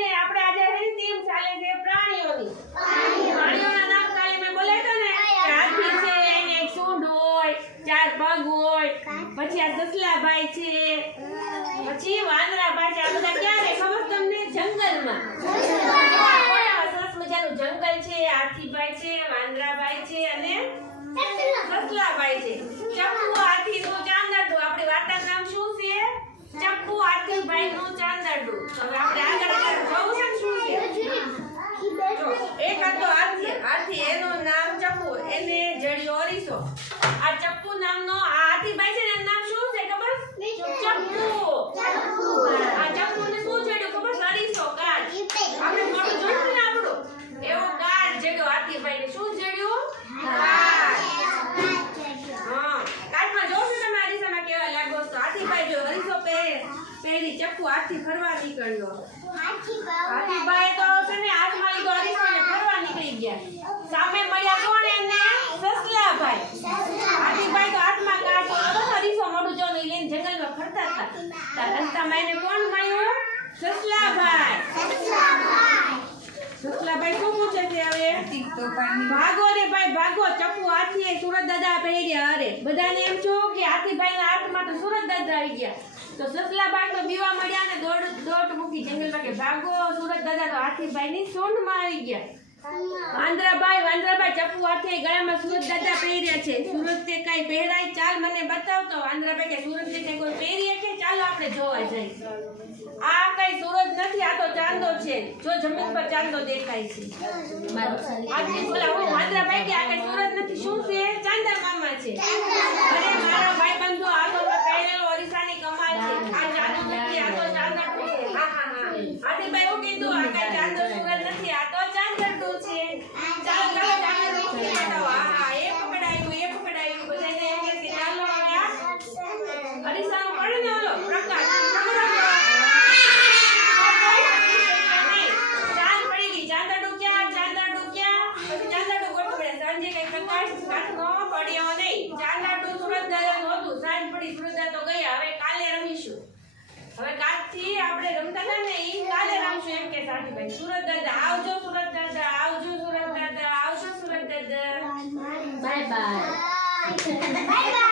ને આપણે આજે એની ટીમ ચાલે છે પ્રાણીઓની. પ્રાણીઓના નામ કાલે મેં હતા ને હાથી છે એક સૂંઢ હોય, ચાર પગ હોય, પછી આ સસલાભાઈ છે, પછી વાંદરાભાઈ છે. આ બધા ક્યાં રહે ખબર તમને? જંગલમાં. જંગલ છે હાથીભાઈ છે વાંદરાભાઈ છે અને સસલાભાઈ છે. ચપ્પુ હાથીનું ચાંદરડું. આપણી વાર્તાનું નામ શું છે? ચપ્પુ હાથીભાઈનું ચાંદરડું. તો હવે આપણે આગળ આગળ જોવું છે ને શું છે જો, એક હતો હાથી હાથી એનું નામ ચપ્પુ એને જડ્યો અરીસો આ ચપ્પુ નામનો આ હાથીભાઈ છે ને એનું નામ શું છે ખબર ચપ્પુ આ ચપ્પુને શું જડ્યું ખબર છે? અરીસો કાચ આપણે મોઢું જોયું ને આપણું એવો કાચ જડ્યો હાથીભાઈને શું જડ્યું કાચ હા કાચમાં જોશો તમે અરીસામાં કેવા લાગો છો હાથીભાઈ જો અરીસો પહેરે ચપ્પુ હાથથી ફરવા નીકળ્યો. હાથીભાઈ તો છે ને હાથમાં લીધો અરીસો ને ફરવા નીકળી ગયા. સામે મળ્યા કોણ એમને? સસલાભાઈ. હાથીભાઈ તો હાથમાં કાઢો અરીસો મોઢું જો લઈને જંગલમાં ફરતા હતા. તાર રસ્તામાં એને કોણ મળ્યું? સસલાભાઈ. સસલાભાઈ. શું પૂછે છે હવે? ભાગો રે ભાઈ ભાગો. ચપ્પુ હાથી સુરત દાદા પહેર્યા અરે. બધાને એમ છો કે હાથીભાઈના હાથમાં તો સુરત દાદા આવી ગયા. તો સસલાભાઈ તો બીવા મળ્યા ને દોડ દોડ મૂકી જંગલમાં કે ભાગો. સુરત દાદા તો હાથીભાઈની સૂંઢમાં આવી ગયા. વાંદરાભાઈ વાંદરાભાઈ ચપ્પુ હાથે ગળામાં સુરત દાદા પહેર્યા છે. સુરત તે કઈ પહેરાય? ચાલ મને બતાવ તો વાંદરાભાઈ કે સુરત તે કાંઈ પહેરીએ કે? ચાલો આપણે જોવા જઈએ. આ કઈ સુરત નથી, આ તો ચાંદો છે. જો જમીન પર ચાંદો દેખાય છે. આજની બોલા, હું વાંદરાભાઈ કે આ કઈ સુરત નથી. શું છે? ચાંદા મામા છે. અરે મારા ભાઈબંધો આ તો મેં પહેરેલો અરીસાની કમાલ છે આ ચાંદો નથી આ તો ચાંદરડું છે હા હા હા આદિભાઈ એવું કીધું આ કઈ ચાંદો સુરજ નથી આ તો ચાંદરડું છે ચાલો ચાલો ચાંદરડું પકડી બતાવો હા હા એ પકડાયું એ પકડાયું બધાને એમ કહે કે ચાલો હવે આ અરીસાનો પડે ને ઓલો પ્રકાશ પકડો. ચાંદ પડી ગઈ ચાંદરડું ક્યાં ચાંદરડું ક્યાં પછી ચાંદરડું ગોઠવું પડે સાંજે કઈ પડ્યો નહીં ચાંદરડું સુરત દાદાનું હતું. સાંજ પડી સુરત તો ગયા. હવે કાલે રમીશું. હવે કાલથી આપણે રમતા હતા ને ઈ કાલે રમશું એમ કે સાઠીભાઈ સુરત દાદા આવજો સુરત દાદા આવજો સુરત દાદા આવજો સુરત દાદા. Bye bye.